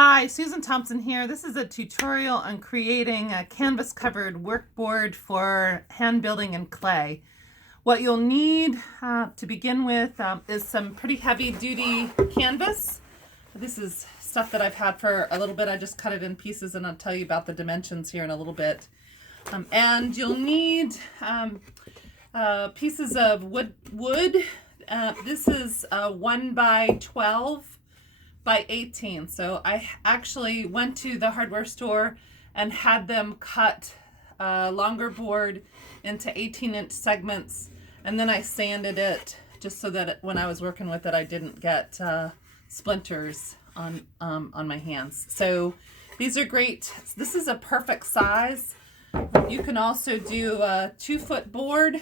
Hi, Susan Thompson here. This is a tutorial on creating a canvas covered workboard for hand building in clay. What you'll need to begin with is some pretty heavy duty canvas. This is stuff that I've had for a little bit. I just cut it in pieces and I'll tell you about the dimensions here in a little bit. And you'll need pieces of wood. This is 1 by 12 by 18. So I actually went to the hardware store and had them cut a longer board into 18-inch segments, and then I sanded it just so that when I was working with it I didn't get splinters on my hands. So these are great. This is a perfect size. You can also do a 2-foot board,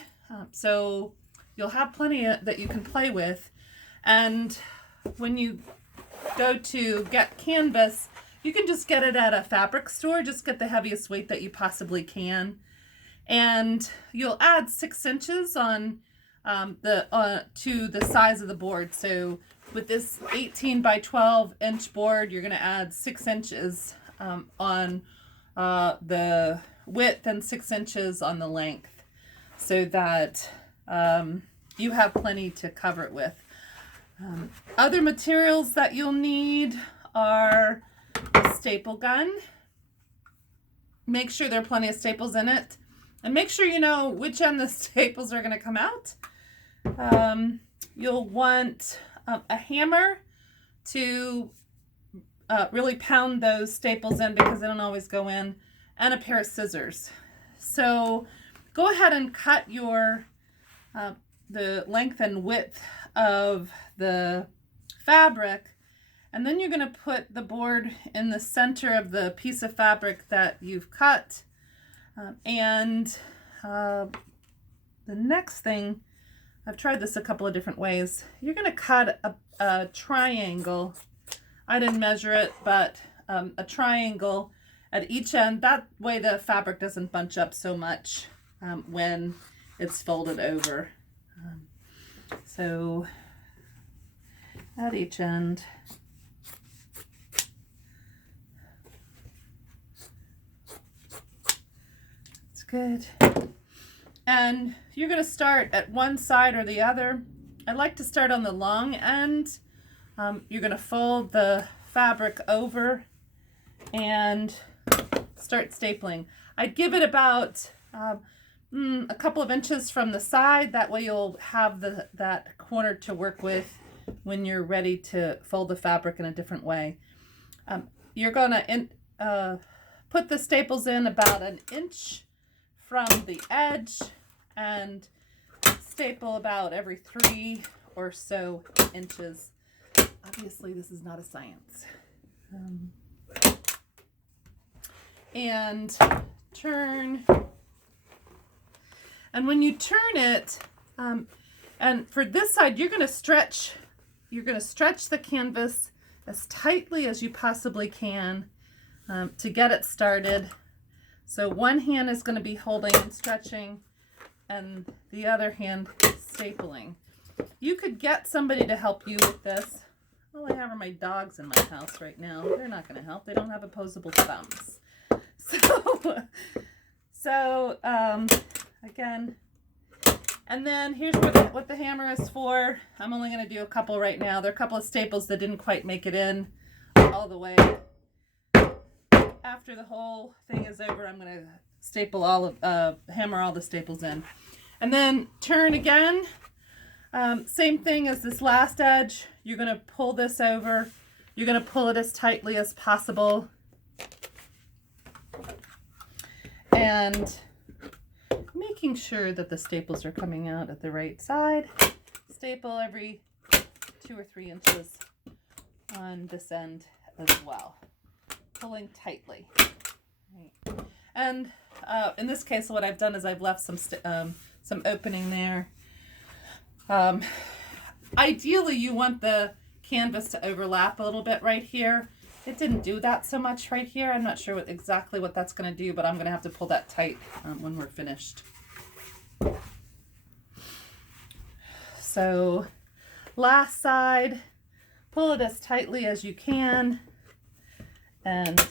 so you'll have plenty that you can play with. And when you go to get canvas, you can just get it at a fabric store. Just get the heaviest weight that you possibly can, and you'll add 6 inches on to the size of the board. So with this 18 by 12 inch board, you're going to add 6 inches on the width and 6 inches on the length, so that you have plenty to cover it with. Other materials that you'll need are a staple gun. Make sure there are plenty of staples in it, and make sure you know which end the staples are going to come out. You'll want a hammer to really pound those staples in, because they don't always go in, and a pair of scissors. So go ahead and cut your the length and width of the fabric, and then you're going to put the board in the center of the piece of fabric that you've cut. And the next thing, I've tried this a couple of different ways. You're going to cut a triangle. I didn't measure it, but a triangle at each end. That way the fabric doesn't bunch up so much when it's folded over. So at each end, it's good. And you're going to start at one side or the other. I like to start on the long end. You're going to fold the fabric over and start stapling. I'd give it about a couple of inches from the side. That way you'll have that corner to work with when you're ready to fold the fabric in a different way. You're going to put the staples in about 1 inch from the edge, and staple about every 3 or so inches. Obviously this is not a science. And turn. And when you turn it, and for this side, you're going to stretch the canvas as tightly as you possibly can to get it started. So one hand is going to be holding and stretching, and the other hand stapling. You could get somebody to help you with this. All I have are my dogs in my house right now. They're not going to help. They don't have opposable thumbs. So again, and then here's what the hammer is for. I'm only going to do a couple right now. There are a couple of staples that didn't quite make it in all the way. After the whole thing is over, I'm going to staple hammer all the staples in. And then turn again. Same thing as this last edge. You're going to pull this over. You're going to pull it as tightly as possible. And making sure that the staples are coming out at the right side. Staple every 2 or 3 inches on this end as well, pulling tightly. Right. And in this case, what I've done is I've left some opening there. Ideally, you want the canvas to overlap a little bit right here. It didn't do that so much right here. I'm not sure exactly what that's going to do, but I'm going to have to pull that tight when we're finished. So last side, pull it as tightly as you can. And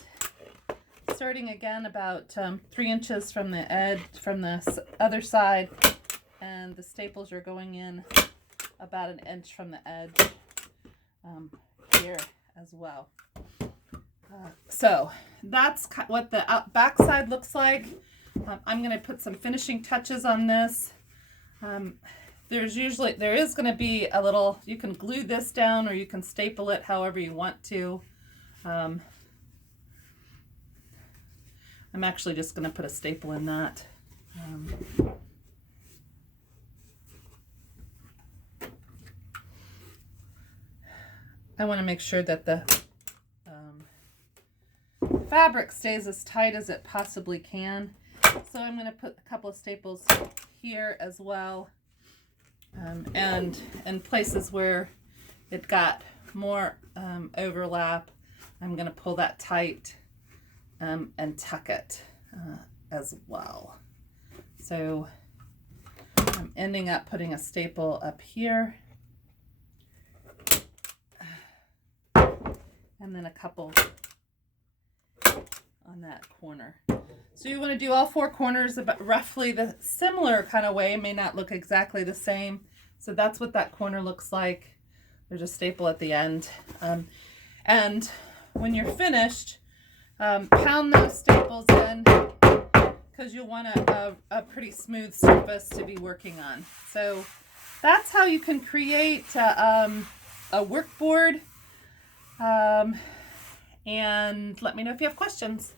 starting again about 3 inches from the edge, from the other side, and the staples are going in about 1 inch from the edge here as well. So that's what the back side looks like. I'm going to put some finishing touches on this. There is going to be a little, you can glue this down or you can staple it however you want to. I'm actually just going to put a staple in that. I want to make sure that the fabric stays as tight as it possibly can. So I'm going to put a couple of staples here as well. And in places where it got more overlap, I'm going to pull that tight and tuck it as well. So I'm ending up putting a staple up here. And then a couple on that corner. So you want to do all 4 corners about roughly the similar kind of way. It may not look exactly the same. So that's what that corner looks like. There's a staple at the end. And when you're finished, pound those staples in because you'll want a pretty smooth surface to be working on. So that's how you can create a workboard. And let me know if you have questions.